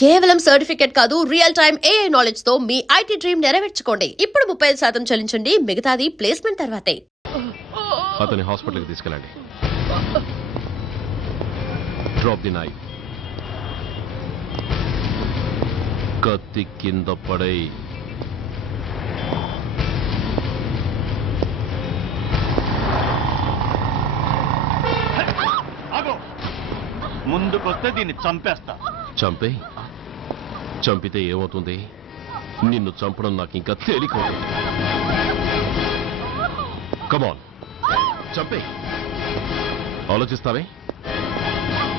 కేవలం సర్టిఫికెట్ కాదు, real time AI knowledge తో మీ IT డ్రీమ్ నెరవేర్చుకోండి. ఇప్పుడు 35% చెల్లించండి, మిగతాది ప్లేస్మెంట్ తర్వాతే. అతని హాస్పిటల్కి తీసుకెళ్ళండి. Drop the knife. కత్తి కింద పడై. ముందుకొస్తే దీన్ని చంపేస్తా. చంపే. చంపితే ఏమవుతుంది? నిన్ను చంపడం నాకు ఇంకా తేలికవుతుంది. కమాన్, చంపే. ఆలోచిస్తావే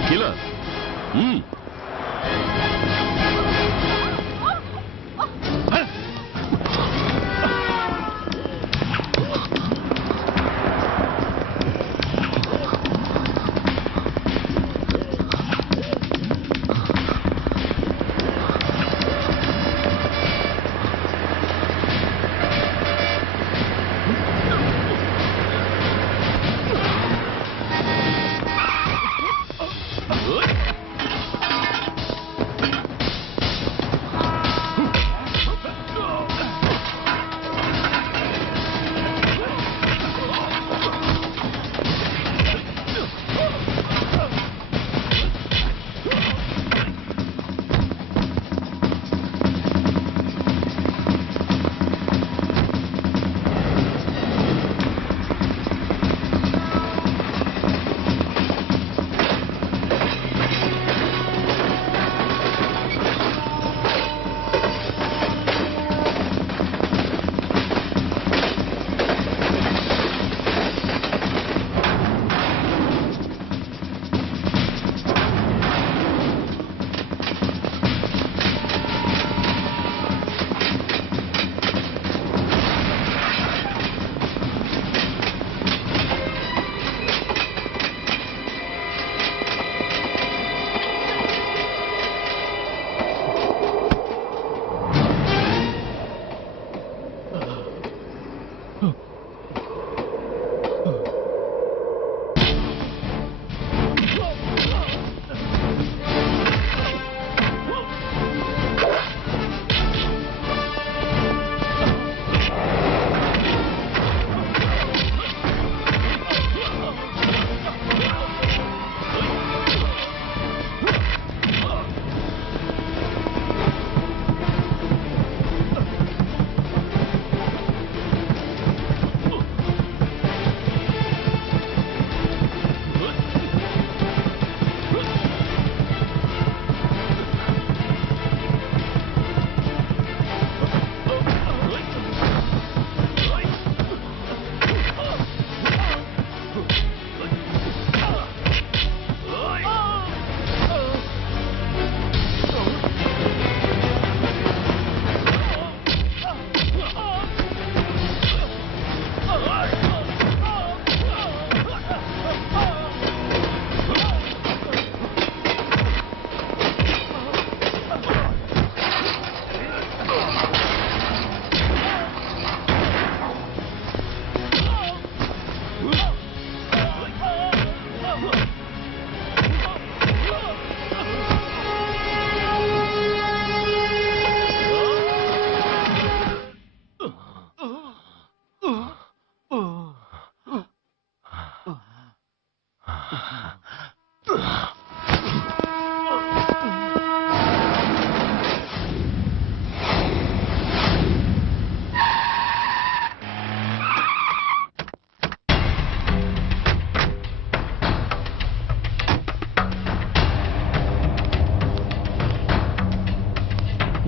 కిల్లర్.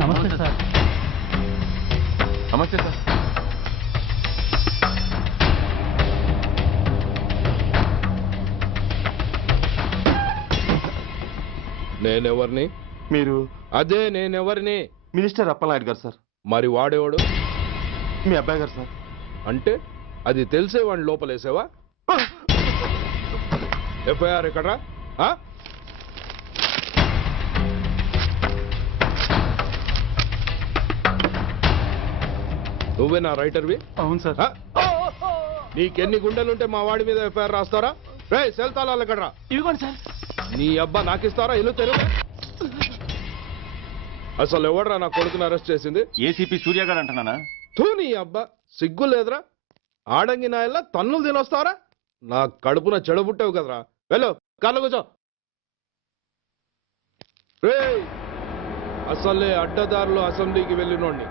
నమస్తే సార్. నమస్తే సార్. నేనెవరిని? మీరు అదే నేనెవరిని? మినిస్టర్ అప్పలనాయుడు గారు సార్. మరి వాడేవాడు? మీ అబ్బాయి గారు సార్. అంటే అది తెలిసే వాడిని లోపలేసావా? ఎఫ్ఐఆర్ ఎక్కడ్రా? నువ్వే నా రైటర్వి? అవును సార్. నీకెన్ని గుండెలుంటే మా వాడి మీద ఎఫ్ఐఆర్ రాస్తారా? రే సెల్ తాళాలు ఎక్కడ్రా? ఇవ్వండి సార్. నీ అబ్బా నాకిస్తారా? ఇల్లు తెరువు. అసలు ఎవడరా నా కొడుకుని అరెస్ట్ చేసింది? ఏసీపీ సూర్య గారు అంటున్నానా? తూ నీ అబ్బా, సిగ్గు లేదురా? ఆడంగి నాయల్లా తన్నులు తినొస్తారా? నా కడుపున చెడబుట్టావు కదరా. వెళ్ళు, కార్లో కూర్చో. రేయ్, అసలే అడ్డదారులు అసెంబ్లీకి వెళ్ళినోడిని.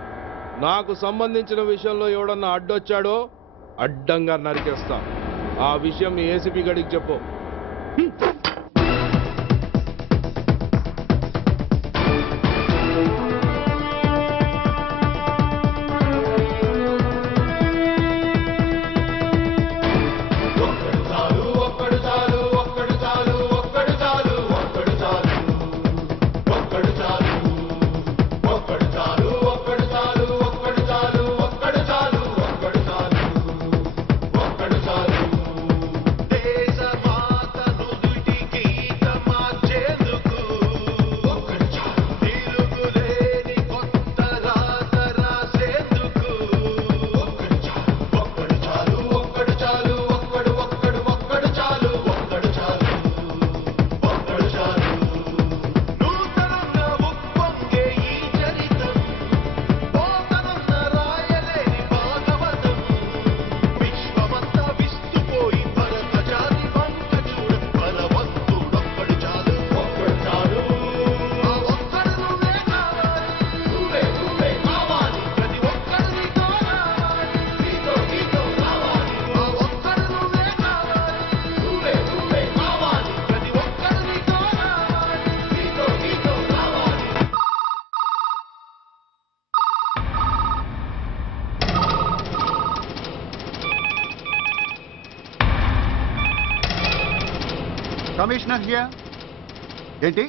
నాకు సంబంధించిన విషయంలో ఎవడన్నా అడ్డొచ్చాడో అడ్డంగా నరికేస్తా. ఆ విషయం మీ ఏసీపీ గడికి చెప్పు. Commissioner here. ఏంటి,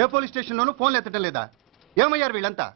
ఏ పోలీస్ స్టేషన్లోనూ ఫోన్లు ఎత్తడం లేదా? ఏమయ్యారు వీళ్ళంతా?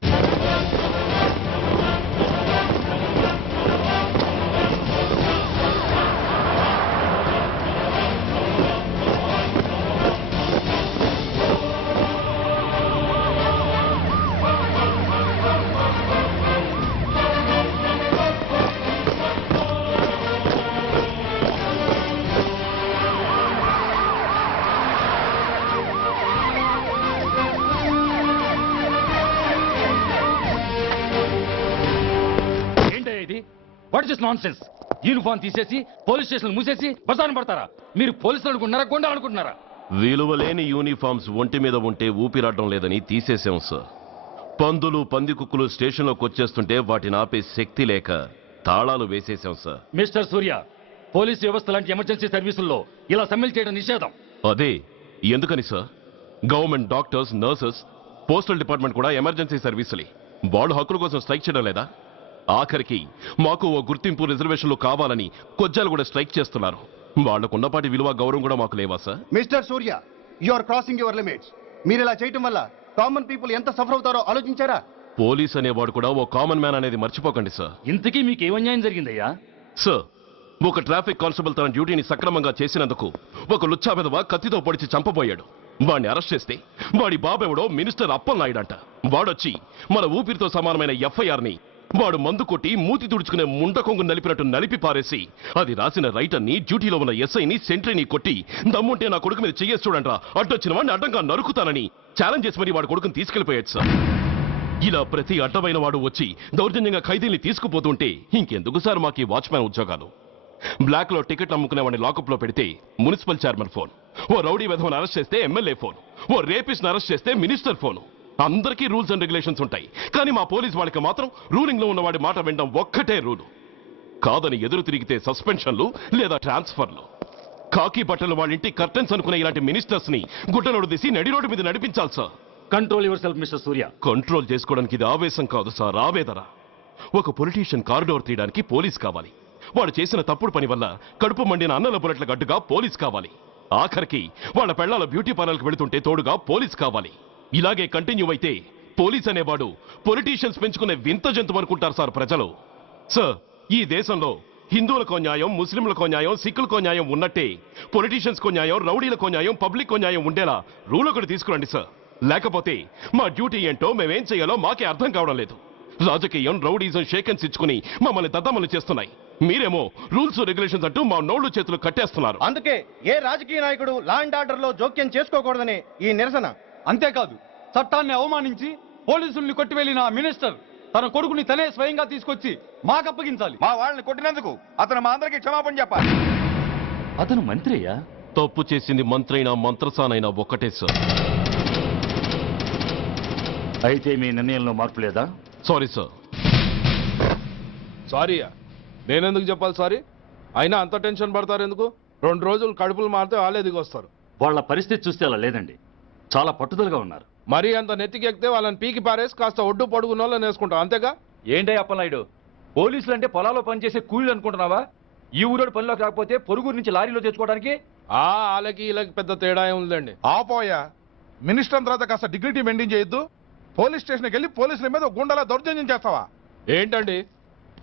What is non sense? Uniform తీసేసి పోలీస్ స్టేషన్ మూసేసి బజారు పడతారా? మీరు పోలీసులు అనుకుంటున్నారా, గుండా అనుకుంటున్నారా? విలువలేని యూనిఫామ్స్ ఒంటి మీద ఉంటే ఊపిరాడడం లేదని తీసేసాం సార్. పందులు పందికుక్కులు స్టేషన్లోకి వచ్చేస్తుంటే వాటిని ఆపే శక్తి లేక తాళాలు వేసేసాం సార్. మిస్టర్ సూర్య, పోలీస్ వ్యవస్థ లాంటి ఎమర్జెన్సీ సర్వీసుల్లో ఇలా సమ్మెలు చేయడం నిషేధం. అదే ఎందుకని sir? Government doctors, nurses, postal department కూడా ఎమర్జెన్సీ సర్వీసులే. వాళ్ళు హక్కుల కోసం స్ట్రైక్ చేయడం లేదా? ఆఖరికి మాకు ఓ గుర్తింపు రిజర్వేషన్లు కావాలని కొజ్జాలు కూడా స్ట్రైక్ చేస్తున్నారు. వాళ్లకున్నపాటి విలువ గౌరవం కూడా మాకు లేవా sir? Mister Surya, you are crossing your limits. మీరు ఇలా చేయటం వల్ల కామన్ పీపుల్ ఎంత సఫర్ అవుతారో ఆలోచించారా? పోలీస్ అనేవాడు కూడా ఓ కామన్ మ్యాన్ అనేది మర్చిపోకండి సార్. ఇంతకీ మీకు ఏమన్యాయం జరిగిందయ్యా? సార్, ఒక ట్రాఫిక్ కానిస్టేబుల్ తన డ్యూటీని సక్రమంగా చేసినందుకు ఒక లుచ్చా విధవ కత్తితో పొడిచి చంపబోయాడు. వాడిని అరెస్ట్ చేస్తే వాడి బాబెవడో మినిస్టర్ అప్పలనాయుడంట. వాడొచ్చి మన ఊపిరితో సమానమైన ఎఫ్ఐఆర్ని వాడు మందు కొట్టి మూతి తుడుచుకునే ముండకొంగు నలిపినట్టు నలిపి పారేసి అది రాసిన రైటర్ని, డ్యూటీలో ఉన్న ఎస్ఐని, సెంట్రీని కొట్టి దమ్ముంటే నా కొడుకు మీద చెయ్యేసి చూడంట్రా, అడ్డొచ్చిన వాడిని అడ్డంగా నరుకుతానని ఛాలెంజ్ చేసి మరి వాడు కొడుకుని తీసుకెళ్లిపోయాడు సార్. ఇలా ప్రతి అడ్డమైన వాడు వచ్చి దౌర్జన్యంగా ఖైదీల్ని తీసుకుపోతుంటే ఇంకెందుకు సార్ మాకు ఈ వాచ్మ్యాన్ ఉద్యోగాలు? బ్లాక్ లో టికెట్ అమ్ముకునే వాడిని లాకప్ లో పెడితే మున్సిపల్ చైర్మన్ ఫోన్, ఓ రౌడీ విధవను అరెస్ట్ చేస్తే ఎమ్మెల్యే ఫోన్, ఓ రేపిస్ట్ అరెస్ట్ చేస్తే మినిస్టర్ ఫోన్. అందరికీ రూల్స్ అండ్ రెగ్యులేషన్స్ ఉంటాయి, కానీ మా పోలీస్ వాళ్ళకి మాత్రం రూలింగ్ లో ఉన్నవాడి మాట వినడం ఒక్కటే రూలు. కాదని ఎదురు తిరిగితే సస్పెన్షన్లు లేదా ట్రాన్స్ఫర్లు. కాకి బట్టలు వాళ్ళ ఇంటి కర్టెన్స్ అనుకునే ఇలాంటి మినిస్టర్స్ ని గుడ్డలోడు తీసి నడి రోడ్డు మీద నడిపించాలి sir. Control your self mister Surya. Control చేసుకోవడానికి ఇది ఆవేశం కాదు సార్, ఆవేదన. ఒక పొలిటీషియన్ కారిడోర్ తీయడానికి పోలీస్ కావాలి. వాడు చేసిన తప్పుడు పని వల్ల కడుపు మండిన అన్నల బుల్లెట్ల గడ్డుగా పోలీస్ కావాలి. ఆఖరికి వాళ్ళ పెళ్లాల బ్యూటీ పార్లర్కి వెళుతుంటే తోడుగా పోలీస్ కావాలి. ఇలాగే కంటిన్యూ అయితే పోలీస్ అనేవాడు పొలిటీషియన్స్ పెంచుకునే వింత జంతువు అనుకుంటారు సార్ ప్రజలు. సార్, ఈ దేశంలో హిందువులకో న్యాయం, ముస్లింలకో న్యాయం, సిక్కులకో న్యాయం ఉన్నట్టే పొలిటీషియన్స్ కో న్యాయం, రౌడీలకో న్యాయం, పబ్లిక్ కో న్యాయం ఉండేలా రూల్ ఒకటి తీసుకురండి సార్. లేకపోతే మా డ్యూటీ ఏంటో మేమేం చేయాలో మాకే అర్థం కావడం లేదు. రాజకీయం, రౌడీజం షేకెన్స్ ఇచ్చుకుని మమ్మల్ని దద్దమలు చేస్తున్నాయి. మీరేమో రూల్స్ రెగ్యులేషన్స్ అంటూ మా నోళ్లు చేతులు కట్టేస్తున్నారు. అందుకే ఏ రాజకీయ నాయకుడు లా అండ్ ఆర్డర్ లో జోక్యం చేసుకోకూడదని ఈ నిరసన. అంతేకాదు, చట్టాన్ని అవమానించి పోలీసుల్ని కొట్టి వెళ్ళిన ఆ మినిస్టర్ తన కొడుకుని తనే స్వయంగా తీసుకొచ్చి మాకు అప్పగించాలి. మా వాళ్ళని కొట్టినందుకు అతను మా అందరికీ క్షమాపణ చెప్పాలి. అతను మంత్రి అయ్యా. తప్పు చేసింది మంత్రైనా మంత్రసానైనా ఒక్కటే సార్. అయితే మీ నిర్ణయంలో మార్పు లేదా? Sorry sir. సారీయా? నేనెందుకు చెప్పాలి సారీ? అయినా అంత టెన్షన్ పడతారు ఎందుకు? 2 రోజులు కడుపులు మారితే వాళ్ళే దిగొస్తారు. వాళ్ళ పరిస్థితి చూస్తే అలా లేదండి, చాలా పట్టుదలగా ఉన్నారు. మరీ అంత నెత్తికెక్కితే వాళ్ళని పీకి పారేసి కాస్త ఒడ్డు పొడుగున్న వాళ్ళని వేసుకుంటాం, అంతేగా? ఏంటే అప్పలనాయుడు, పోలీసులు అంటే పొలాల్లో పనిచేసే కూలీలు అనుకుంటున్నావా? ఈ ఊరోడు పనిలోకి రాకపోతే పొరుగురు నుంచి లారీలో తెచ్చుకోవడానికి వాళ్ళకి వీళ్ళకి పెద్ద తేడా ఉందండి. ఆపోయా, మినిస్టర్ తర్వాత కాస్త డిగ్నిటీ మెయింటైన్ చేయొద్దు. పోలీస్ స్టేషన్కి వెళ్ళి పోలీసుల మీద గుండెలా దౌర్జన్యం చేస్తావా? ఏంటండి,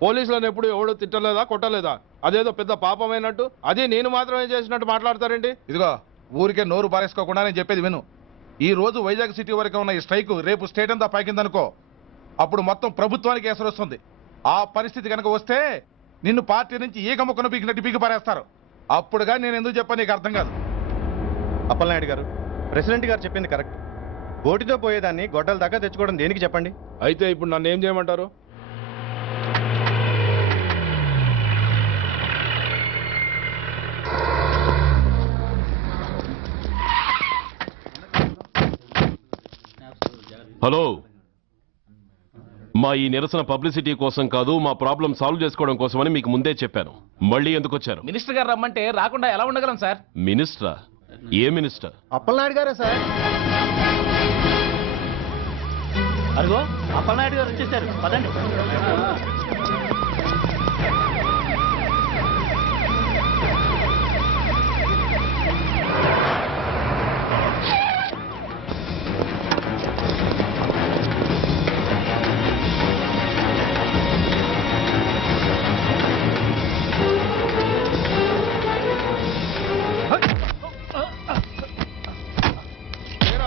పోలీసులను ఎప్పుడు ఎవడో తిట్టలేదా, కొట్టలేదా? అదేదో పెద్ద పాపమైనట్టు, అది నేను మాత్రమే చేసినట్టు మాట్లాడతారేంటి? ఇదిగో, ఊరికే నోరు పారేసుకోకుండా నేను చెప్పేది విను. ఈ రోజు వైజాగ్ సిటీ వరకు ఉన్న ఈ స్ట్రైక్ రేపు స్టేట్ అంతా పైకిందనుకో, అప్పుడు మొత్తం ప్రభుత్వానికి ఎసరు వస్తుంది. ఆ పరిస్థితి కనుక వస్తే నిన్ను పార్టీ నుంచి ఈగ ముక్కను పీకినట్టు పీకి పారేస్తారు. అప్పుడుగా నేను ఎందుకు చెప్పాను నీకు అర్థం కాదు. అప్పలనాయుడు గారు, ప్రెసిడెంట్ గారు చెప్పింది కరెక్ట్. గోటితో పోయేదాన్ని గొడ్డల దాకా తెచ్చుకోవడం దేనికి చెప్పండి? అయితే ఇప్పుడు నన్ను ఏం చేయమంటారు? హలో, మా ఈ నిరసన పబ్లిసిటీ కోసం కాదు, మా ప్రాబ్లం సాల్వ్ చేసుకోవడం కోసమని మీకు ముందే చెప్పాను. మళ్ళీ ఎందుకు వచ్చారు? మినిస్టర్ గారు రమ్మంటే రాకుండా ఎలా ఉండగలం సార్? మినిస్టరా? ఏ మినిస్టర్? అప్పలనాయుడు గారే సార్. అదిగో అప్పలనాయుడు గారు వచ్చేసారు, పదండి.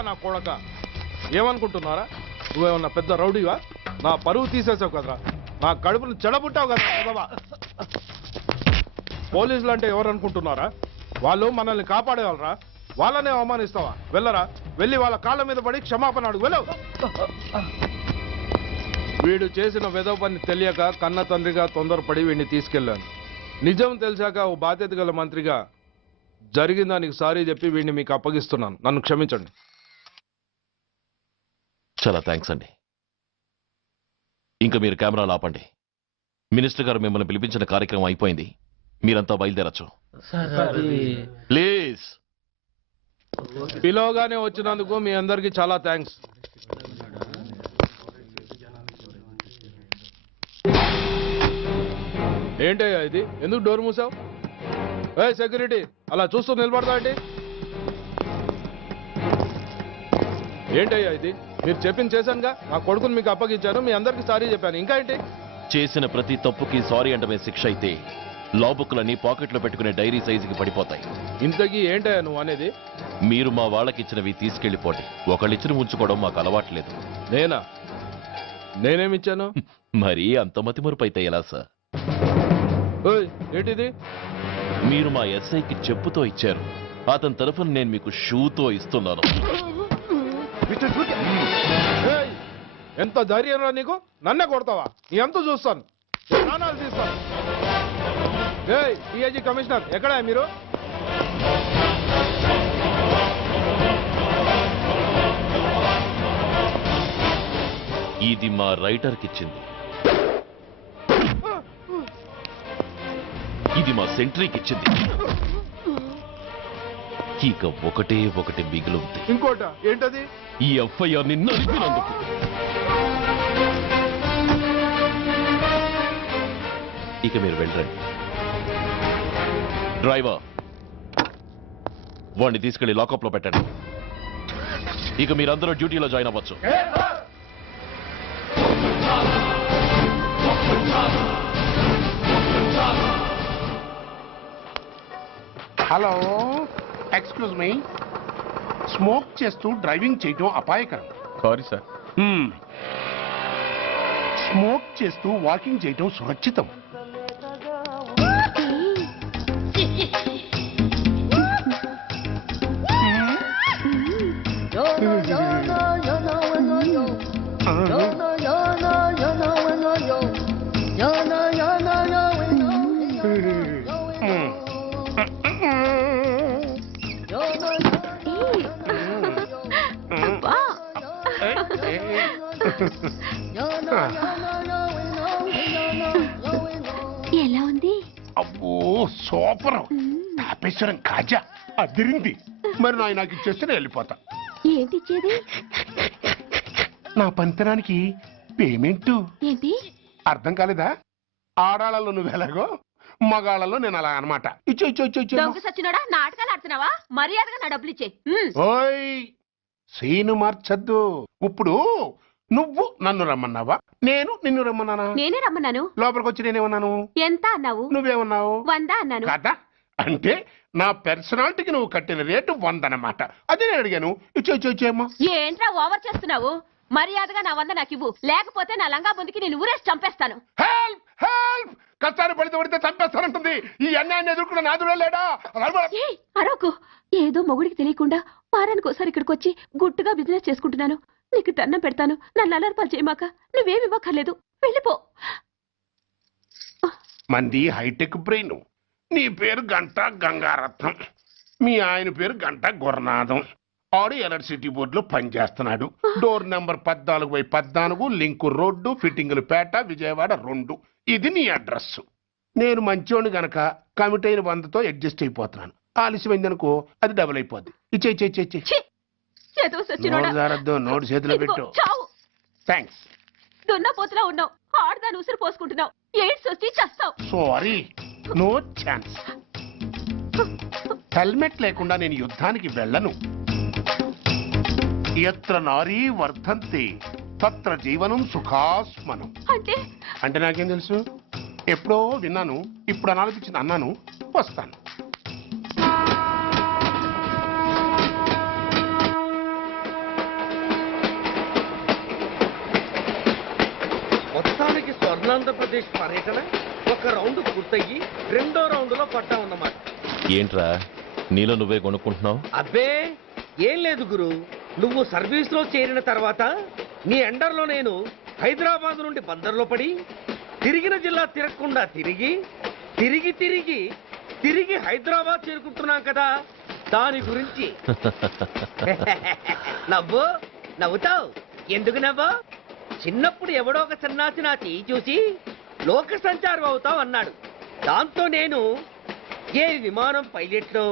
నా కొడక, ఏమనుకుంటున్నారా? నువ్వేమన్నా పెద్ద రౌడీవా? నా పరువు తీసేసావు కదరా, నా కడుపును చెడబుట్టావు కదా. పోలీసులు అంటే ఎవరు అనుకుంటున్నారా? వాళ్ళు మనల్ని కాపాడేవాళ్ళరా? వాళ్ళనే అవమానిస్తావా? వెళ్ళరా, వెళ్ళి వాళ్ళ కాళ్ళ మీద పడి క్షమాపణ అడుగు, వెళ్ళవు. వీడు చేసిన వెధవ పని తెలియక కన్న తండ్రిగా తొందరపడి వీడిని తీసుకెళ్లాను. నిజం తెలిసాక ఓ బాధ్యత గల మంత్రిగా జరిగిన దానికి సారీ చెప్పి వీడిని మీకు అప్పగిస్తున్నాను. నన్ను క్షమించండి. చాలా థ్యాంక్స్ అండి. ఇంకా మీరు కెమెరాలు ఆపండి. మినిస్టర్ గారు మిమ్మల్ని పిలిపించిన కార్యక్రమం అయిపోయింది, మీరంతా బయలుదేరచ్చు ప్లీజ్. పిలవగానే వచ్చినందుకు మీ అందరికీ చాలా థ్యాంక్స్. ఏంటయ్యా ఇది? ఎందుకు డోర్ మూసావు? ఏ సెక్యూరిటీ, అలా చూస్తూ నిలబడతా ఏంటి? ఏంటయ్యా ఇది? మీరు చెప్పింది చేశానుగా, నా కొడుకుని మీకు అప్పగించాను, మీ అందరికీ సారీ చెప్పాను, ఇంకా ఏంటి? చేసిన ప్రతి తప్పుకి సారీ అంటమే శిక్ష అయితే లా బుక్లన్నీ పాకెట్లో పెట్టుకునే డైరీ సైజుకి పడిపోతాయి. ఇంతకీ ఏంటయ్యా నువ్వు అనేది? మీరు మా వాళ్ళకిచ్చినవి తీసుకెళ్లిపోండి. ఒకళ్ళిచ్చిన ఉంచుకోవడం మాకు అలవాట్లేదు. నేనా? నేనేమిచ్చాను? మరీ అంత మతిమరుపు అయితే ఎలా సార్? ఓయ్, ఏంటిది? మీరు మా ఎస్ఐకి చెప్పుతో ఇచ్చారు, అతని తరఫున నేను మీకు షూతో ఇస్తున్నాను. ఏయ్, ఎంత ధైర్యం రా నీకు? నన్నే కొడతావా? నీ ఎంత చూస్తాను, ప్రాణాలు తీస్తాను. ఏయ్, డిఐజీ కమిషనర్ ఎక్కడా మీరు? ఇది మా రైటర్కి ఇచ్చింది, ఇది మా సెంట్రీకి ఇచ్చింది. ఇక ఒకటే ఒకటి మిగిలింది. ఇంకోట ఏంటది? ఈ ఎఫ్ఐఆర్ ని నడిపినందుకు. ఇక మీరు వెళ్ళండి. డ్రైవర్, వాడిని తీసుకెళ్లి లాకప్ లో పెట్టండి. ఇక మీరందరూ డ్యూటీలో జాయిన్ అవ్వచ్చు. Hello, excuse me. స్మోక్ చేస్తూ డ్రైవింగ్ చేయటం అపాయకరం. Sorry sir. స్మోక్ చేస్తూ వాకింగ్ చేయటం సురక్షితం. ఎలా ఉంది? అబ్బో సూపర్. తాపేశ్వరం కాజా అదిరింది. మరి నాకు ఇచ్చేస్తే నేను వెళ్ళిపోతా. ఏంటి ఇచ్చేది? నా పంతనానికి పేమెంట్. ఏంటి అర్థం కాలేదా? ఆడాళ్ళలో నువ్వు ఎలాగో మగాళ్ళలో నేను అలా అనమాట. ఇచ్చో ఇచ్చో ఇచ్చో ఇచ్చో. దొంగ సచ్చినోడా, నాటకాలు ఆడుతున్నావా? మర్యాదగా నా డబ్బులు ఇచ్చే. ఓయ్ సీను మార్చద్దు. ఇప్పుడు నువ్వు నన్ను రమ్మన్నావా, నేను నిన్ను రమ్మన్నానా? నేనే రమ్మన్నాను. లోపలికి వచ్చి నేనేమన్నాను? ఎంత అన్నావు? నువ్వేమన్నావు? 100 అన్నాను. కదా అంటే నా పర్సనాలిటీకి నువ్వు కట్టిన రేటు 100 అన్నమాట. అదే నేను అడిగాను. ఇచ్చో ఇచ్చో ఇచ్చేమ్మా. ఏంట్రా ఓవర్ చేస్తున్నావు? మర్యాదగా నా 100 నాకు ఇవ్వు, లేకపోతే నా లంగా బొందికి నేను ఊరేసి చంపేస్తాను. Help help. కష్టాన్ని పడితే చంపేస్తానంటుంది. ఈ అన్యాయాన్ని ఎదుర్కొన్న నాదుడే లేడా? ఏయ్, అరవకు. ఏదో మొగుడికి తెలియకుండా వారానికి ఒకసారి ఇక్కడికి వచ్చి గుట్టుగా బిజినెస్ చేసుకుంటున్నాను. నీకు దండం పెడతాను, నన్ను అలర్పాలు చేయమాక. నువ్వేమి ఇవ్వక్కర్లేదు, వెళ్ళిపో. మంది హైటెక్ బ్రెయిన్. నీ పేరు గంట గంగారత్నం, మీ ఆయన పేరు గంట గురునాథం. ఆడు ఎలక్ట్రిసిటీ బోర్డులో పనిచేస్తున్నాడు. డోర్ నెంబర్ 14/14, లింకు రోడ్డు, ఫిట్టింగులు పేట, విజయవాడ 2. ఇది నీ అడ్రస్. నేను మంచోని గనక కమిట్ అయిన 100తో అడ్జస్ట్ అయిపోతున్నాను. ఆలస్యమైందనుకో అది డబుల్ అయిపోద్ది. ఇచ్చే నోటు చేతిలో పెట్టు. థ్యాంక్స్. దున్నపోతులా ఉన్నావు, ఆడదాని ఉసురు పోసుకుంటున్నావు. ఎయిడ్స్ వచ్చి చస్తావు. Sorry, no chance. హెల్మెట్ లేకుండా నేను యుద్ధానికి వెళ్ళను. ఎత్ర నారీ వర్ధంతి తత్ర జీవనం సుఖాస్మనం. అంటే నాకేం తెలుసు? ఎప్పుడో విన్నాను, ఇప్పుడు అనాలనిపించింది అన్నాను. వస్తాను. మొత్తానికి స్వర్ణాంధ్రప్రదేశ్ పర్యటన ఒక రౌండ్ పూర్తయ్యి 2వ రౌండ్లో పడ్డా ఉన్నమాట. ఏంట్రా నీలో నువ్వే కొనుక్కుంటున్నావు? అబ్బే ఏం లేదు గురు. నువ్వు సర్వీస్ లో చేరిన తర్వాత నీ అండర్లో నేను హైదరాబాద్ నుండి బందర్లో పడి తిరిగిన జిల్లా తిరగకుండా తిరిగి తిరిగి తిరిగి తిరిగి హైదరాబాద్ చేరుకుంటున్నాం కదా, దాని గురించి. నవ్వు నవ్వుతావు ఎందుకు నవ్వు? చిన్నప్పుడు ఎవడో ఒక సన్నాసి నా చెయ్యి చూసి లోక సంచారం అవుతావు అన్నాడు. దాంతో నేను ఏ విమానం పైలట్లో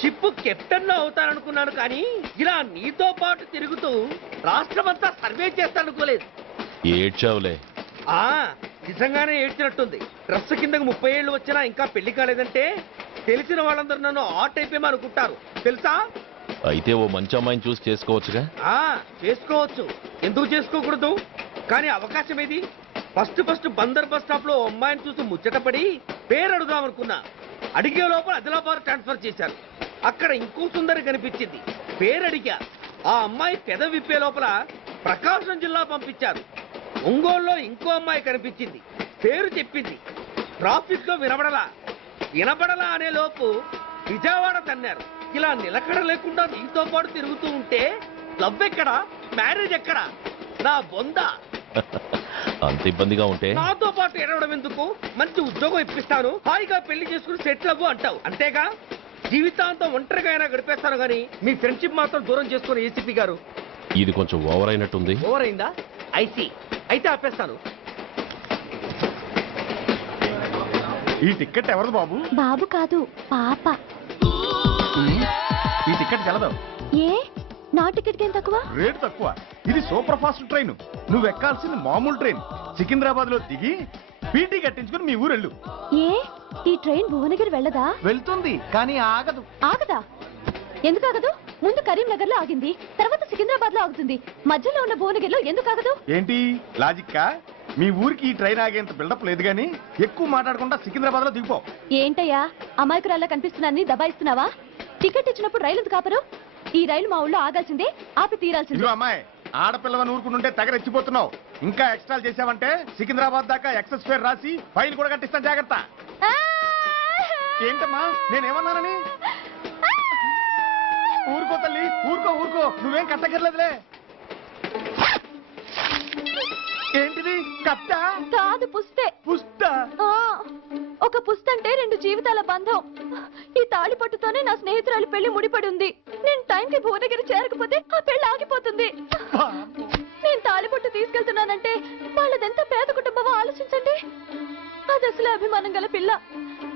షిప్ కెప్టెన్ అవుతాననుకున్నాను. కానీ ఇలా నీతో పాటు తిరుగుతూ రాష్ట్రమంతా సర్వే చేస్తానుకోలేదు. ఏడ్చావులే. నిజంగానే ఏడ్చినట్టుంది. డ్రెస్ కిందకు 30 ఏళ్ళు వచ్చినా ఇంకా పెళ్లి కాలేదంటే తెలిసిన వాళ్ళందరూ నన్ను ఆ టైప్ ఏమో అనుకుంటారు తెలుసా? అయితే ఓ మంచి అమ్మాయిని చూసి చేసుకోవచ్చుగా. చేసుకోవచ్చు, ఎందుకు చేసుకోకూడదు? కానీ అవకాశం ఏది? ఫస్ట్ బందర్ బస్ స్టాప్ లో అమ్మాయిని చూసి ముచ్చటపడి పేరు అడుగుదామనుకున్నా. అడిగే లోపల ఆదిలాబాద్ ట్రాన్స్ఫర్ చేశారు. అక్కడ ఇంకో సుందరి కనిపించింది. పేరు అడిగా. ఆ అమ్మాయి పెద విప్పే లోపల ప్రకాశం జిల్లా పంపించారు. ఒంగోలులో ఇంకో అమ్మాయి కనిపించింది. పేరు చెప్పింది. ట్రాఫిక్ లో వినబడలా అనే లోపు విజయవాడ తన్నారు. ఇలా నిలకడ లేకుండా నీతో పాటు తిరుగుతూ ఉంటే లవ్ ఎక్కడా, మ్యారేజ్ ఎక్కడా? నా బొంద. అంత ఇబ్బందిగా ఉంటే నాతో పాటు ఎడవడం ఎందుకు? మంచి ఉద్యోగం ఇప్పిస్తాను, హాయిగా పెళ్లి చేసుకుని సెటిల్ అవ్వు అంటావు అంతేగా? జీవితాంతం ఒంటరిగా అయినా గడిపేస్తాను కానీ మీ ఫ్రెండ్షిప్ మాత్రం దూరం చేసుకుని ఏసీపీ గారు. ఇది కొంచెం ఓవర్ అయినట్టుంది. ఓవర్ అయిందా? అయితే ఆపేస్తాను. ఈ టికెట్ ఎవరిది బాబు? బాబు కాదు, పాప. ఈ టికెట్ గలదు. ఏ నా టికెట్ ఏం తక్కువ? రేటు తక్కువ. ఇది సూపర్ ఫాస్ట్ ట్రైన్. నువ్వు ఎక్కాల్సింది మామూలు ట్రైన్. సికింద్రాబాద్ లో దిగి పీటీ కట్టించుకుని మీ ఊరెళ్ళు. ఏ ఈ ట్రైన్ భువనగిరి వెళ్ళదా? వెళ్తుంది కానీ ఆగదు. ఆగదా? ఎందుకు ఆగదు? ముందు కరీంనగర్ లో ఆగింది, తర్వాత సికింద్రాబాద్ లో ఆగుతుంది. మధ్యలో ఉన్న భువనగిరిలో ఎందుకు ఆగదు? ఏంటి లాజిక్కా? మీ ఊరికి ఈ ట్రైన్ ఆగేంత బిల్డప్ లేదు గానీ ఎక్కువ మాట్లాడకుండా సికింద్రాబాద్ లో దిగిపో. ఏంటయ్యా అమాయకురాల్లా కనిపిస్తున్నాన్ని దబాయిస్తున్నావా? టికెట్ ఇచ్చినప్పుడు రైలు ఎందుకు ఆపరు? ఈ రైలు మా ఊళ్ళో ఆగాల్సిందే, ఆపి తీరాల్సిందే. అమ్మాయి ఆడపిల్లవని ఊరుకుంటుంటే తెగ రెచ్చిపోతున్నావు. ఇంకా ఎక్స్ట్రాలు చేసావంటే సికింద్రాబాద్ దాకా ఎక్సెస్ ఫేర్ రాసి ఫైన్ కూడా కట్టిస్తాను, జాగ్రత్త. ఏంటమ్మా నేనేమన్నానని? ఊరుకో తల్లి, ఊరుకో. నువ్వేం కట్టగర్లేదులే. ఏంటిది కప్తా కాదు పుస్తే. పుస్తా ఆ, ఒక పుస్తంటే 2 జీవితాల బంధం. ఈ తాళి పట్టుతోనే నా స్నేహితురాలి పెళ్లి ముడిపడి ఉంది. నేను టైంకి భువనగిరి చేరకపోతే ఆ పెళ్లి ఆగిపోతుంది. నేను తాళి పట్టు తీసుకెళ్తున్నానంటే వాళ్ళదెంత పేద కుటుంబమో ఆలోచించండి. అది అసలు అభిమానం గల పిల్ల.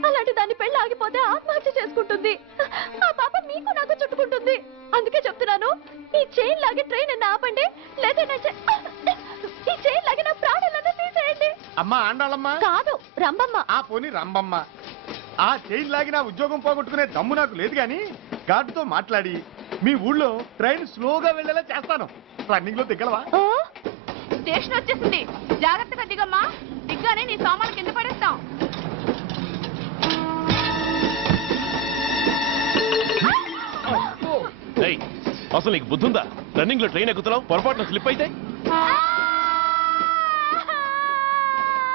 అలాంటి దాని పెళ్లి ఆగిపోతే ఆత్మహత్య చేసుకుంటుంది. ఆ పాప మీకు నాకు చుట్టుకుంటుంది. అందుకే చెప్తున్నాను, ఈ చైన్ లాగే ట్రైన్ అన్న ఆపండి, లేదా ఈ చైన్ లాగే నా ప్రాణాలన్నా తీసేయండి. అమ్మా ఆండాళమ్మ కాదు రంబమ్మ. ఆ పోని రంబమ్మ. ఆ చైన్ లాగి నా ఉద్యోగం పోగొట్టుకునే దమ్ము నాకు లేదు గాని గార్డుతో మాట్లాడి మీ ఊళ్ళో ట్రైన్ స్లోగా వెళ్ళేలా చేస్తాను. రన్నింగ్ లో దిగలవా? స్టేషన్ వచ్చేసింది, జాగ్రత్తగా దిగమ్మా. దిగ్గానే నీ సామాన్లు కింద పడేస్తాం. ఏయ్, అసలు నీకు బుద్ధుందా? రన్నింగ్ లో ట్రైన్ ఎక్కుతున్నావు, పొరపాటున స్లిప్ అయితే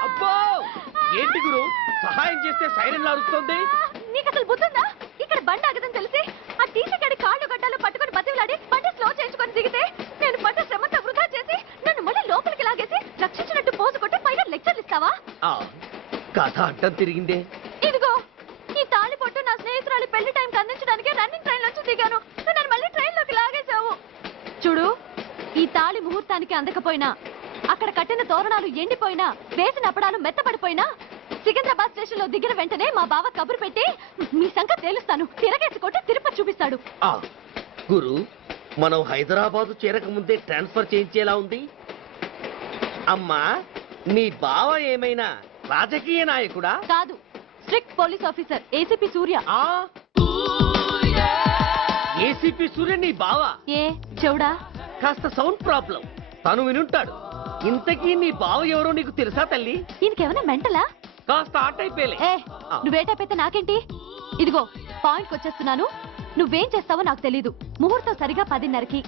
అబ్బో ఏంటి గురు, సహాయం చేస్తే సైరన్ అరుస్తుంది. నీకు అసలు బుద్ధుందా? ఇక్కడ బండి ఆగదని తెలిసి ఆ టీసీ గడి కాళ్ళు గడ్డలు పట్టుకొని బతిలాడి బండి స్లో చేసుకొని దిగితే నేను పడ్డ శ్రమంతా వృధా చేసి నన్ను మళ్ళీ లోపలికి లాగేసి రక్షించినట్టు పోసు కొట్టి పైన లెక్చర్లు ఇస్తావా? కథ అడ్డం తిరిగిందే. ఇదిగో ఈ తాళి పొట్టు నా స్నేహితురాలి పెళ్లి టైంకి అందించడానికి రన్నింగ్ ట్రైన్ నుంచి దిగాను. నన్ను మళ్ళీ ట్రైన్ లోకి లాగేశావు. చూడు, ఈ తాళి ముహూర్తానికి అందకపోయినా, అక్కడ కట్టిన తోరణాలు ఎండిపోయినా, వేసిన అప్పడాలు మెత్తపడిపోయినా, సికింద్రాబాద్ స్టేషన్ లో దిగిన వెంటనే మా బావ కబురు పెట్టి మీ సంగతి తేలుస్తాను, తిరగేసి కొట్టి తిరుపతి చూపిస్తాడు. గురు, మనం హైదరాబాద్ చేరక ముందే ట్రాన్స్ఫర్ చేయించేలా ఉంది. అమ్మా, నీ బావ ఏమైనా రాజకీయ నాయకుడా? కాదు, స్ట్రిక్ట్ పోలీస్ ఆఫీసర్ ఏసీపీ సూర్య. ఏసీపీ సూర్య నీ బావ? ఏ చెవుడా? కాస్త సౌండ్ ప్రాబ్లం, తను వినుంటాడు. ఇంతకీ నీ బావ ఎవరో నీకు తెలుసా తల్లి? ఈయనకేమైనా మెంటలా? కాస్త ఆట అయిపోయలే. ఏ నువ్వేటైతే నాకేంటి? ఇదిగో పాయింట్కి వచ్చేస్తున్నాను. నువ్వేం చేస్తావో నాకు తెలీదు. ముహూర్తం సరిగా 10:30కి.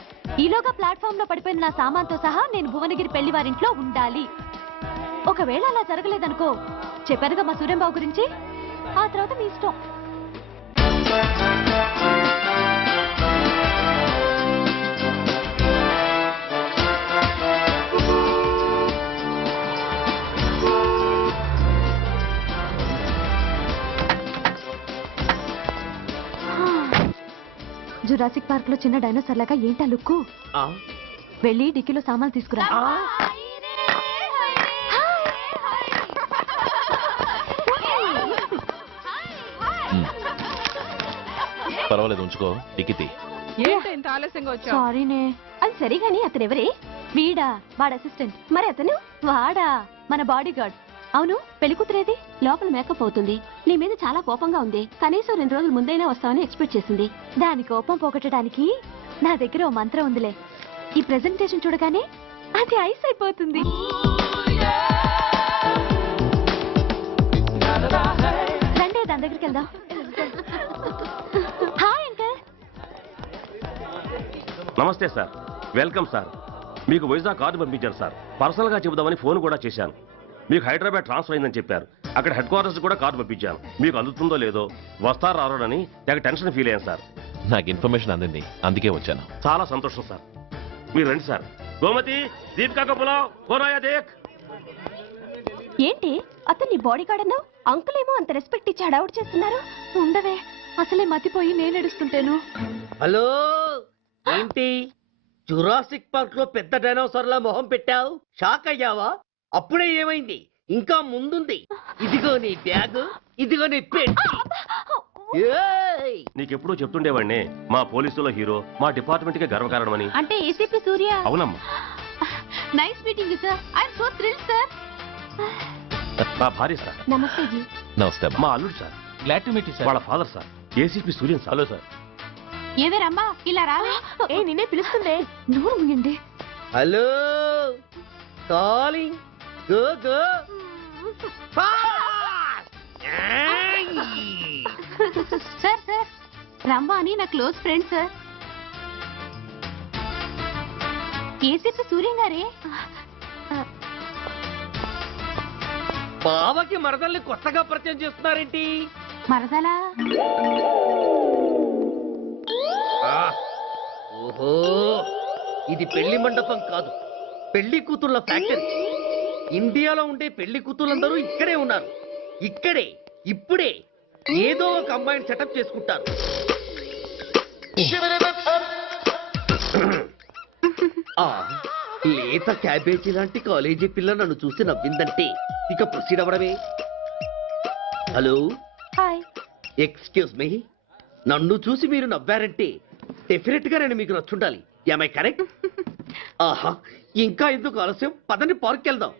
ఈలోగా ప్లాట్ఫామ్ లో పడిపోయిన నా సామాన్తో సహా నేను భువనగిరి పెళ్లి వారింట్లో ఉండాలి. ఒకవేళ అలా జరగలేదనుకో, చెప్పానుగా మా సూర్యంబాబు గురించి, ఆ తర్వాత మీ ఇష్టం. జురాసిక్ పార్క్ లో చిన్న డైనోసార్ లాగా ఏంటా లుక్కు? వెళ్ళి డిక్కీలో సామాన్లు తీసుకురా. పర్వాలేదు, ఉంచుకో. టికెట్ సారీనే. అది సరిగాని అతనెవరే? వీడా, వాడు అసిస్టెంట్. మరి అతను? వాడా, మన బాడీ గార్డ్. అవును, పెళ్లి కూతురేది? లోపల మేకప్ అవుతుంది. నీ మీద చాలా కోపంగా ఉంది. కనీసం 2 రోజుల ముందైనా వస్తావని ఎక్స్పెక్ట్ చేసింది. దాని కోపం పోగొట్టడానికి నా దగ్గర ఓ మంత్రం ఉందిలే. ఈ ప్రెజెంటేషన్ చూడగానే అది ఐస్ అయిపోతుంది. రండి, దాని దగ్గరికి వెళ్దాం. Hi uncle. నమస్తే సార్, వెల్కమ్ సార్. మీకు వైజాగ్ కార్డు పంపించారు సార్. పర్సనల్ గా చెబుదామని ఫోన్ కూడా చేశాను. మీకు హైదరాబాద్ ట్రాన్స్ఫర్ అయిందని చెప్పారు. అక్కడ హెడ్ క్వార్టర్స్ కూడా కార్డు పంపించాను. మీకు అందుతుందో లేదో, వస్తారో రారోడని నాకు టెన్షన్ ఫీల్ అయ్యాను సార్. నాకు ఇన్ఫర్మేషన్ అందింది, అందుకే వచ్చాను. చాలా సంతోషం సార్. మీరు రండి సార్. గోమతి, దీపికా కపులావ్, కోనాయా దేక్. ఏంటి అతను నీ బాడీ గార్డ్ అన్నావు? అంకుల్ ఏమో అంత రెస్పెక్ట్ ఇచ్చి హడావుడు చేస్తున్నారు. ఉండవే, అసలే మతిపోయి నేను ఎడుస్తుంటాను. హలో, ఏంటి జురాసిక్ పార్క్ లో పెద్ద డైనోసార్ లా మొహం పెట్టావు? షాక్ అయ్యావా? అప్పుడే ఏమైంది? ఇంకా ముందుంది. ఇదిగో నీ బ్యాగ్, ఇదిగో నీ పెట్టి. నీకెప్పుడూ చెప్తుండేవాడిని, మా పోలీసులో హీరో, మా డిపార్ట్మెంట్ కి గర్వకారణమని. అంటే ఏసీపీ సూర్య? అవునమ్మా. Nice meeting sir. I'm so thrilled sir. మా భార్య సార్. నమస్తే జీ. నమస్తే. మా అల్లుడు sir. Glad to meet you sir. వాళ్ళ father sir, ACP Suryan sir. Hello sir. ఏవేరమ్మా ఇలా రావే? ఏ నిన్నే పిలుస్తుందే. నోరు ముయండి. Hello, calling. Go go. Sir sir, Rambha అని నా close friend sir. ACP Suryam గారే. బావకి మరదల్ని కొత్తగా పరిచయం చేస్తున్నారేంటి? మరదలా? ఓహో, ఇది పెళ్లి మండపం కాదు, పెళ్లి కూతుళ్ళ ఫ్యాక్టరీ. ఇండియాలో ఉండే పెళ్లి కూతులందరూ ఇక్కడే ఉన్నారు. ఇక్కడే ఇప్పుడే ఏదో ఒక అమ్మాయిని సెటప్ చేసుకుంటారు. ఆ లేత క్యాబేజీ లాంటి కాలేజీ పిల్ల నన్ను చూసి నవ్విందంటే ఇక ప్రొసీడ్ అవ్వడమే. Hello, hi. ఎక్స్క్యూజ్ మీ, నన్ను చూసి మీరు నవ్వారంటే డెఫినెట్ గా నేను మీకు నచ్చుండాలి. I correct? ఆహా, ఇంకా ఎందుకు ఆలస్యం? పదండి పార్క్ వెళ్దాం.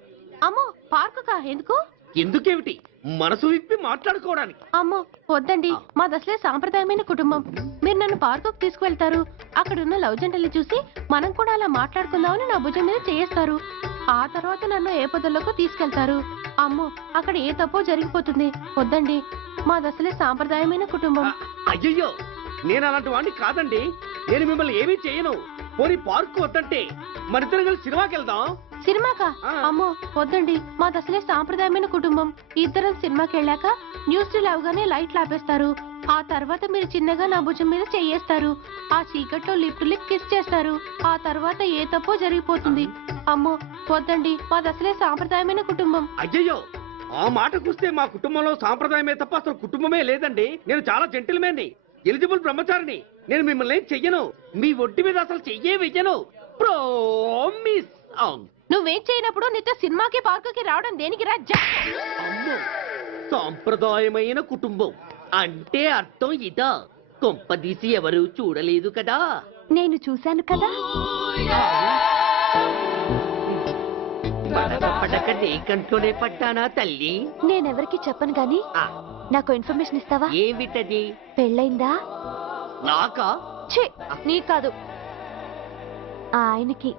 అమ్మో, పార్కుకా? ఎందుకు? ఎందుకేమిటి, మనసు విప్పి మాట్లాడుకోవడానికి. అమ్మో వద్దండి, మాది అసలే సాంప్రదాయమైన కుటుంబం. మీరు నన్ను పార్కుకు తీసుకువెళ్తారు, అక్కడున్న లవ్ జంటల్ని చూసి మనం కూడా అలా మాట్లాడుకుందామని నా భుజం మీద చేస్తారు. ఆ తర్వాత నన్ను ఏ పొదల్లోకి తీసుకెళ్తారు. అమ్మో, అక్కడ ఏ తప్పో జరిగిపోతుంది. వద్దండి, మాది అసలే సాంప్రదాయమైన కుటుంబం. అయ్యయ్యో, నేను అలాంటి వాడిని కాదండి. నేను మిమ్మల్ని ఏమీ చేయను. పోనీ పార్క్ వద్దంటే మనిద్దరం కలిసి సినిమాకి వెళ్దాం. సినిమాకా? అమ్మో వద్దండి, మాది అసలే సాంప్రదాయమైన కుటుంబం. ఇద్దరం సినిమాకి వెళ్ళాక న్యూస్ అవగానే లైట్లు ఆపేస్తారు. ఆ తర్వాత మీరు చిన్నగా నా భుజం మీద చెయ్యేస్తారు. ఆ చీకట్లో లిప్ టు లిప్ కిస్ చేస్తారు. ఆ తర్వాత ఏ తప్పో జరిగిపోతుంది. అమ్మో వద్దండి, మాది అసలే సాంప్రదాయమైన కుటుంబం. అయ్యయ్యో, ఆ మాటకొస్తే మా కుటుంబంలో సాంప్రదాయమే తప్ప అసలు కుటుంబమే లేదండి. నేను చాలా జెంటిల్మెన్ని, ఎలిజిబుల్ బ్రహ్మచారిని. నేను మిమ్మల్ని ఏం చెయ్యను. మీ ఒంటి మీద అసలు చెయ్యే వెయ్యను. ప్రామిస్. నువ్వేం చేయనప్పుడు నీతో సినిమాకి పార్కుకి రావడం దేనికి రా? అమ్మో, సాంప్రదాయమైన కుటుంబం అంటే అర్థం ఇదా? కొంపదీసి ఎవరు చూడలేదు కదా? నేను చూశాను కదా. పడక నీ కంట్లోనే పడ్డానా తల్లి? నేనెవరికి చెప్పను గాని నాకు ఇన్ఫర్మేషన్ ఇస్తావా? ఏమిటది? పెళ్ళైందా? నాకా? ఛీ, నీ కాదు, ఆయనకి.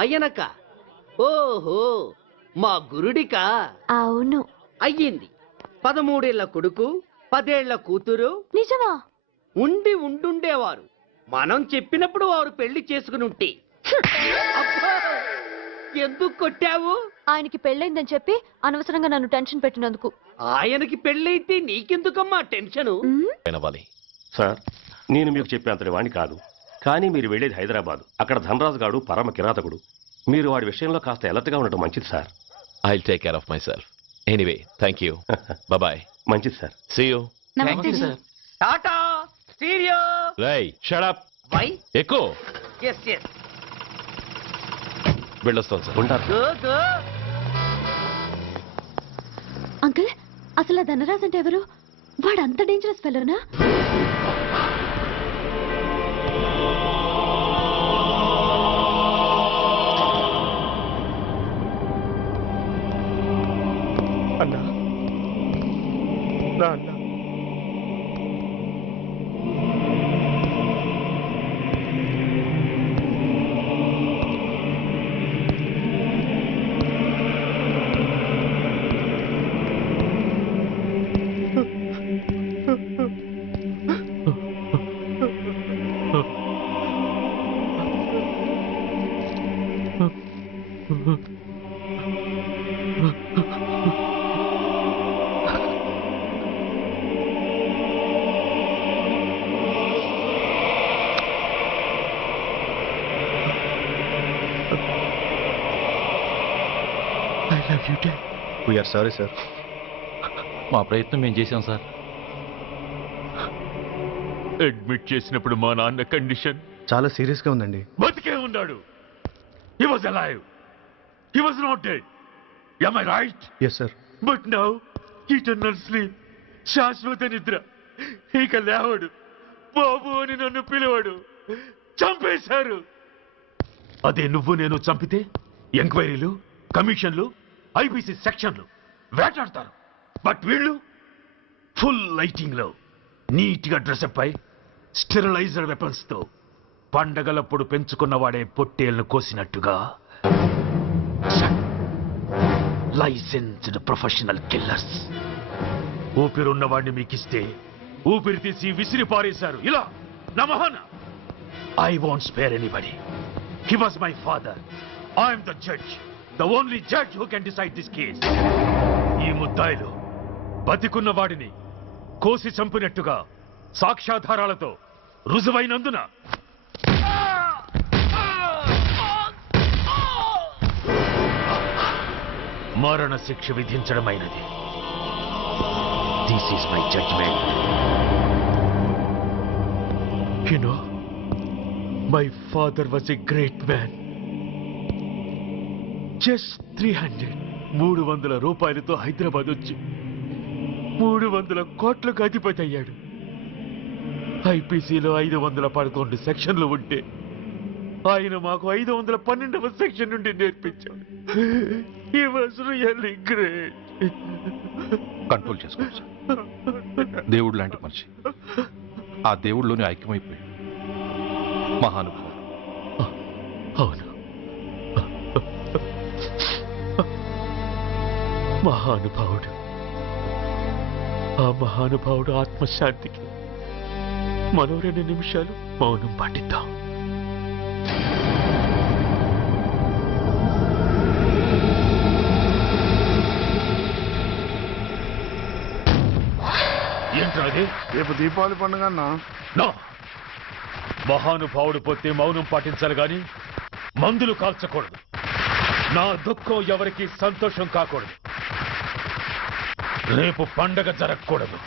ఆయనక? ఓహో, మా గురుడికా? అవును. అయ్యింది. 13 ఏళ్ల కొడుకు, 10 ఏళ్ల కూతురు. నిజమా? ఉండుండేవారు. మనం చెప్పినప్పుడు వారు పెళ్లి చేసుకుని ఉంటే. అబ్బా! ఎందుకు కొట్టావు? ఆయనకి పెళ్ళైందని చెప్పి అనవసరంగా నన్ను టెన్షన్ పెట్టినందుకు. ఆయనకి పెళ్ళైతే నీకెందుకమ్మా టెన్షను? సార్, నేను మీకు చెప్పేంతటి వాణ్ణి కాదు, కానీ మీరు వెళ్ళేది హైదరాబాద్. అక్కడ ధనరాజు గాడు పరమ కిరాతకుడు. మీరు వాడి విషయంలో కాస్త ఎలర్ట్గా ఉండటం మంచిది sir. I will take care of myself. Anyway, thank you. Bye. మంచిది sir. See you. Tata stereo. రై షట్ అప్. వై? ఎక్కు. Yes yes. వెళ్ళొస్తాను సార్. ఉంటారు. Go go. అంకుల్, అసలు ఆ ధనరాజ్ అంటే ఎవరు? వాడు అంత డేంజరస్ ఫెలోనా? అన్నా, నా అన్నా, వీఆర్ సారీ సార్. మా ప్రయత్నం మేము చేశాం సార్. అడ్మిట్ చేసినప్పుడు మా నాన్న కండిషన్ చాలా సీరియస్ గా ఉందండి. బతికే ఉన్నాడు. He was alive. He was not dead. Am I right? Yes sir. But now, eternal sleep. శాశ్వత నిద్ర. ఇక లేవడు. బాబు అని నన్ను పిలవడు. చంపేశారు. అదే నువ్వు నేను చంపితే ఎంక్వైరీలు, కమిషన్లు, ఐపీసీ సెక్షన్లు వేటాడతారు. బట్ వీళ్ళు ఫుల్ లైటింగ్ లో నీట్ గా డ్రెస్అప్ అయి స్టెరిలైజర్ వెపన్స్ తో పండగలప్పుడు పెంచుకున్నవాడే పొట్టేళ్లను కోసినట్టుగా లైసెన్స్డ్ ప్రొఫెషనల్ కిల్లర్స్. ఊపిరున్నవాడిని మీకిస్తే ఊపిరి తీసి విసిరి పారేశారు. ఇలా నమహన. I won't spare anybody. He was my father. I'm the judge. The only judge who can decide this case. ఈ ముద్దాయిలు బతికున్న వాడిని కోసి చంపినట్టుగా సాక్ష్యాధారాలతో రుజువైనందున మరణ శిక్ష విధించడమైనది. This is my judgment. You know, my father was a great man. Just 300 రూపాయలతో హైదరాబాద్ వచ్చి 300 కోట్లకు అధిపతి అయ్యాడు. ఐపీసీలో 511 సెక్షన్లు ఉంటే ఆయన మాకు 512వ సెక్షన్ నుండి నేర్పించాడు. He was really great. Control చేసుకోవచ్చు. దేవుడు లాంటి మనిషి. ఆ దేవుడిలోనే ఐక్యమైపోయాడు. మహానుభావుడు. అవును, మహానుభావుడు. ఆ మహానుభావుడు ఆత్మశాంతికి మరో 2 నిమిషాలు మౌనం పాటిద్దాం. ఏంటది? రేపు దీపావళి పండుగ అన్నా. నో, మహానుభావుడు పోతే మౌనం పాటించాలి గాని మందులు కాల్చకూడదు. నా దుఃఖం ఎవరికి సంతోషం కాకూడదు. రేపు పండగ జరగకూడదు.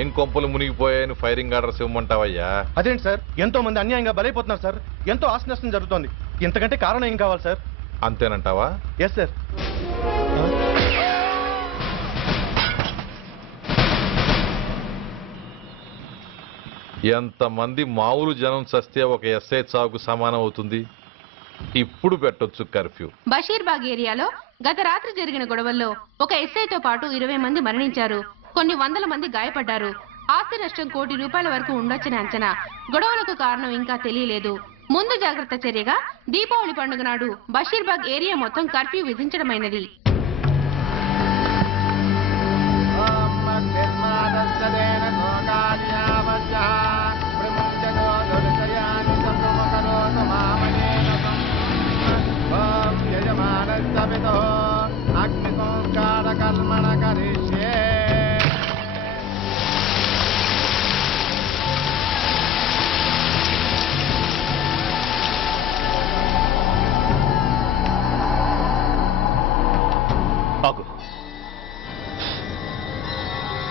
ఏం కొంపలు మునిగిపోయాయని ఫైరింగ్ ఆర్డర్స్ ఇవ్వమంటావయ్యా? అదేంటి సార్, ఎంతో మంది అన్యాయంగా బలైపోతున్నారు సార్. ఎంతో ఆస్తి నష్టం జరుగుతోంది. ఇంతకంటే కారణం ఏం కావాలి సార్? అంతేనంటావా? Yes sir. ఎంతమంది మామూలు జనం చస్తే ఒక ఎస్ఐ చావుకు సమానం అవుతుంది. ఇప్పుడు పెట్టొచ్చు కర్ఫ్యూ. బషీర్బాగ్ ఏరియాలో గత రాత్రి జరిగిన గొడవల్లో ఒక ఎస్ఐతో పాటు 20 మంది మరణించారు. కొన్ని వందల మంది గాయపడ్డారు. ఆస్తి నష్టం ₹1 కోటి వరకు ఉండొచ్చని అంచనా. గొడవలకు కారణం ఇంకా తెలియలేదు. ముందు జాగ్రత్త చర్యగా దీపావళి పండుగ నాడు బషీర్బాగ్ ఏరియా మొత్తం కర్ఫ్యూ విధించడమైనది. ఆగు.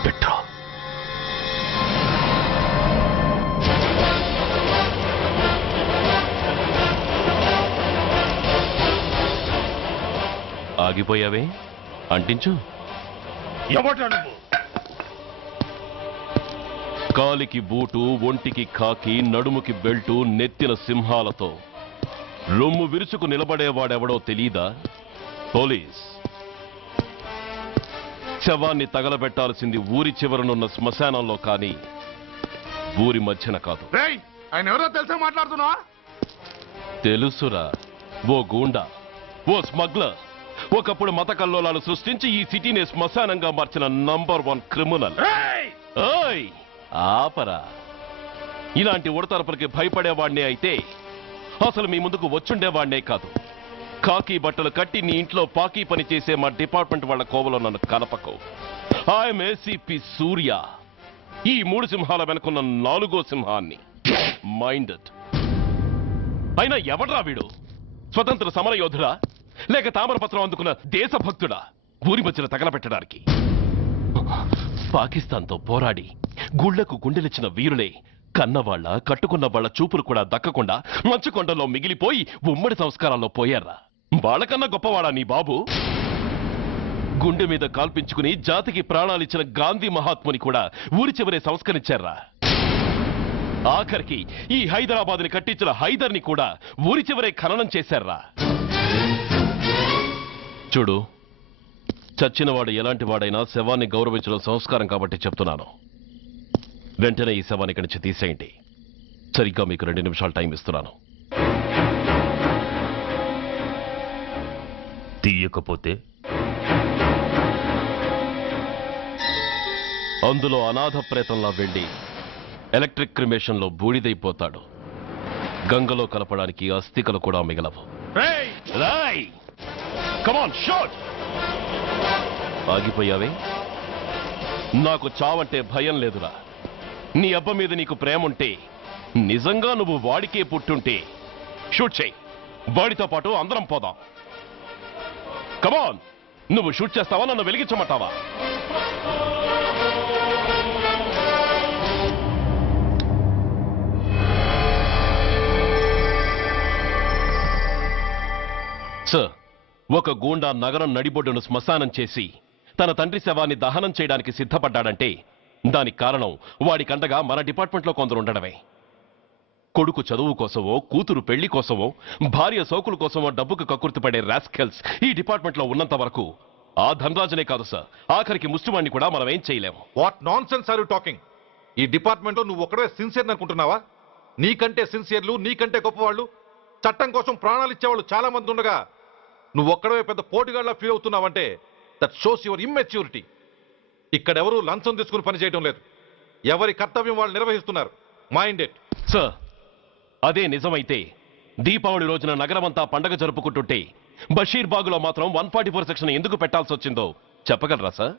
పెట్రోల్. ఆగిపోయావే, అంటించు. ఎవట నువ్వు? కాలికి బూటు, ఒంటికి కాకి, నడుముకి బెల్టు, నెత్తిన సింహాలతో రొమ్ము విరుచుకు నిలబడేవాడెవడో తెలీదా? పోలీస్. శవాన్ని తగలబెట్టాల్సింది ఊరి చివరనున్న శ్మశానంలో కానీ ఊరి మధ్యన కాదు. ఆయన ఎవరో తెలిసే మాట్లాడుతున్నావా? తెలుసురా, ఓ గూండా, ఓ స్మగ్లర్. ఒకప్పుడు మత కల్లోలాలు సృష్టించి ఈ సిటీని శ్మశానంగా మార్చిన నంబర్ 1 క్రిమినల్. ఓయ్ ఆపరా. ఇలాంటి ఉడతరపులకి భయపడేవాడినే అయితే అసలు మీ ముందుకు వచ్చుండేవాడినే కాదు. కాకి బట్టలు కట్టి నీ ఇంట్లో పాకీ పని చేసే మా డిపార్ట్మెంట్ వాళ్ళ కోవలో నన్ను కలపకు. ఐఎమ్ ఏసీపీ సూర్య. ఈ 3 సింహాల వెనుకున్న 4వ సింహాన్ని. మైండెడ్. అయినా ఎవడ్రా వీడు? స్వతంత్ర సమర యోధుడా లేక తామరపత్రం అందుకున్న దేశభక్తుడా ఊరి మధ్యన తగలబెట్టడానికి? పాకిస్తాన్తో పోరాడి గుళ్లకు గుండెలిచ్చిన వీరులే కన్నవాళ్ల కట్టుకున్న వాళ్ల చూపులు కూడా దక్కకుండా మంచుకొండలో మిగిలిపోయి ఉమ్మడి సంస్కారాల్లో పోయారా? వాళ్ళకన్నా గొప్పవాడా నీ బాబు? గుండె మీద కాల్పించుకుని జాతికి ప్రాణాలిచ్చిన గాంధీ మహాత్ముని కూడా ఊరి చివరే సంస్కరించారా? ఆఖరికి ఈ హైదరాబాద్ని కట్టించిన హైదర్ని కూడా ఊరి చివరే ఖననం చేశారా. చూడు, చచ్చినవాడు ఎలాంటి వాడైనా శవాన్ని గౌరవించడం సంస్కారం కాబట్టి చెప్తున్నాను. వెంటనే ఈ శవాన్ని ఇక్కడి నుంచి తీసేయండి. సరిగ్గా మీకు 2 నిమిషాలు టైం ఇస్తున్నాను. తీయకపోతే అందులో అనాథ ప్రేతంలా వెళ్ళి ఎలక్ట్రిక్ క్రిమేషన్లో బూడిదైపోతాడు. గంగలో కలపడానికి అస్థికలు కూడా మిగలవు. ఆగిపోయావే? నాకు చావంటే భయం లేదురా. నీ అబ్బ మీద నీకు ప్రేముంటే, నిజంగా నువ్వు వాడికే పుట్టుంటే షూట్ చేయి. వాడితో పాటు అందరం పోదాం. కమాన్, నువ్వు షూట్ చేస్తావా, నన్ను వెలిగించమంటావా? సార్, ఒక గూండా నగరం నడిబొడ్డును శ్మశానం చేసి తన తండ్రి శవాన్ని దహనం చేయడానికి సిద్ధపడ్డాడంటే దానికి కారణం వాడికండగా మన డిపార్ట్మెంట్లో కొందరు ఉండడమే. కొడుకు చదువు కోసమో, కూతురు పెళ్లి కోసమో, భార్య సోకుల కోసమో డబ్బుకు కక్కుర్తిపడే రాస్కెల్స్ ఈ డిపార్ట్మెంట్లో ఉన్నంత వరకు ఆ ధనరాజునే కాదు సార్, ఆఖరికి ముస్లిమాన్ని కూడా మనం ఏం చేయలేము. What nonsense are you talking? ఈ డిపార్ట్మెంట్లో నువ్వు ఒక్కడే సిన్సియర్ అనుకుంటున్నావా? నీకంటే సిన్సియర్లు, నీకంటే గొప్పవాళ్ళు, చట్టం కోసం ప్రాణాలు ఇచ్చేవాళ్ళు చాలా మంది ఉండగా నువ్వు ఒక్కడే పెద్ద పోటీగాళ్ళ ఫీల్ అవుతున్నావంటే దట్ షోస్ యువర్ ఇమ్మెచ్యూరిటీ. ఇక్కడెవరూ లంచం తీసుకుని పనిచేయడం లేదు. ఎవరి కర్తవ్యం వాళ్ళు నిర్వహిస్తున్నారు. Mind it. సార్, అదే నిజమైతే దీపావళి రోజున నగరమంతా పండగ జరుపుకుంటుంటే బషీర్ బాగులో మాత్రం 144 సెక్షన్ ఎందుకు పెట్టాల్సి వచ్చిందో చెప్పగలరా సార్?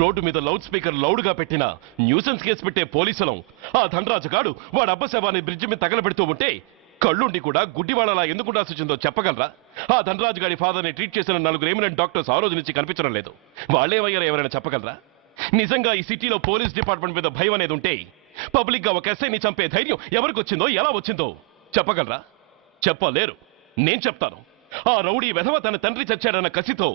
రోడ్డు మీద లౌడ్ స్పీకర్ లౌడ్గా పెట్టిన న్యూసెన్స్ కేసు పెట్టే పోలీసులం ఆ ధనరాజు గాడు వాడు అబ్బ శవాన్ని బ్రిడ్జి మీద తగలబెడుతూ ఉంటే కళ్ళుండి కూడా గుడ్డివాడలా ఎందుకు ఉండాల్సి వచ్చిందో చెప్పగలరా? ఆ ధనరాజు గారి ఫాదర్ని ట్రీట్ చేసిన 4 ఎమినెంట్ డాక్టర్స్ ఆ రోజు నుంచి కనిపించడం లేదు. వాళ్ళేమయ్యారో ఎవరైనా చెప్పగలరా? నిజంగా ఈ సిటీలో పోలీస్ డిపార్ట్మెంట్ మీద భయం అనేది ఉంటే పబ్లిక్ గా ఒక ఎస్ఐని చంపే ధైర్యం ఎవరికి వచ్చిందో, ఎలా వచ్చిందో చెప్పగలరా? చెప్పలేరు. నేను చెప్తాను. ఆ రౌడీ వెధవ తన తండ్రి చచ్చాడన్న కసితో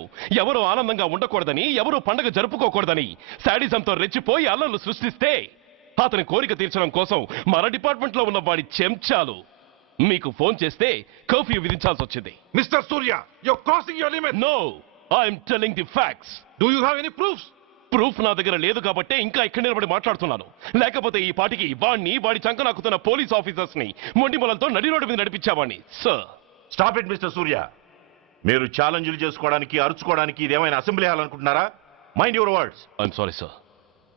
ఎవరూ ఆనందంగా ఉండకూడదని, ఎవరూ పండగ జరుపుకోకూడదని శాడిజంతో రెచ్చిపోయి అల్లర్లు సృష్టిస్తే అతని కోరిక తీర్చడం కోసం మన డిపార్ట్మెంట్ లో ఉన్న వాడి చెంచాలు మీకు ఫోన్ చేస్తే కర్ఫ్యూ విధించాల్సి వచ్చింది. Mister Surya, you're crossing your limit. No, I'm telling the facts. Do you have any proofs? Proof నా దగ్గర లేదు కాబట్టే ఇంకా ఇక్కడ నిలబడి మాట్లాడుతున్నాను. లేకపోతే ఈ పాటికి వాడి చంకనాకుతున్న పోలీస్ ఆఫీసర్స్ ని మొండి మొలంతో నడి రోడ్డు మీద నడిపించావాణ్ణి. Sir, stop it mister Surya. మీరు ఛాలెంజ్లు చేసుకోవడానికి, అరుచుకోవడానికి ఇదేమైనా అసెంబ్లీ హాల్ అనుకుంటున్నారా? Mind your words. I'm sorry sir.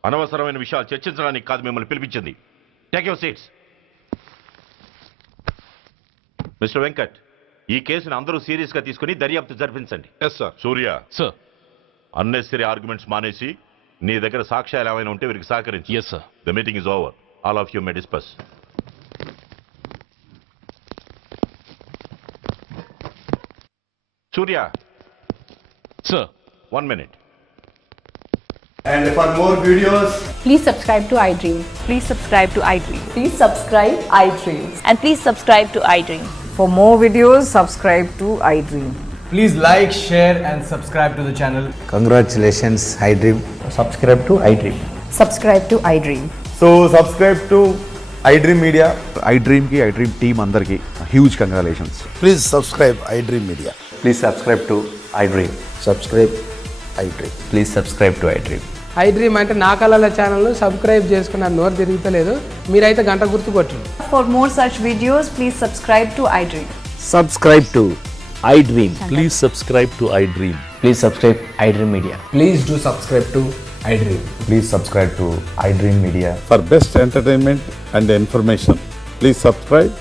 అనవసరమైన విషయాలు చర్చించడానికి కాదు మిమ్మల్ని పిలిపించింది. Take your seats. Mister Venkat, ఈ కేసును అందరూ సీరియస్ గా తీసుకుని దర్యాప్తు జరిపించండి. Yes sir. Surya sir, unnecessary arguments మానేసి నీ దగ్గర సాక్ష్యాలు ఏమైనా ఉంటే వీరికి సహకరించి. Yes sir. The meeting is over. All of you may discuss. Surya. Sir, 1 minute. And for more videos, please subscribe to iDream. Please subscribe to iDream. Please subscribe iDream. And please subscribe to iDream. For more videos, subscribe to iDream. please like, share and subscribe to the channel. Congratulations, iDream. Subscribe to iDream. Subscribe to iDream. So subscribe to iDream Media. iDream ki iDream team andarki huge congratulations. Please subscribe iDream Media. Please subscribe to iDream. Subscribe iDream. Please subscribe to iDream. iDream అంటే నా కళల channel subscribe చేసుకున్న నోరు తిరుగుతలేదు. మీరైతే గంట గుర్తు కొట్టండి. For more such videos, please subscribe to iDream. Subscribe to iDream. Please subscribe to iDream. Please subscribe iDream Media. Please do subscribe to iDream. Please subscribe to iDream Media. For best entertainment and information, please subscribe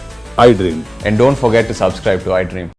iDream. And don't forget to subscribe to iDream.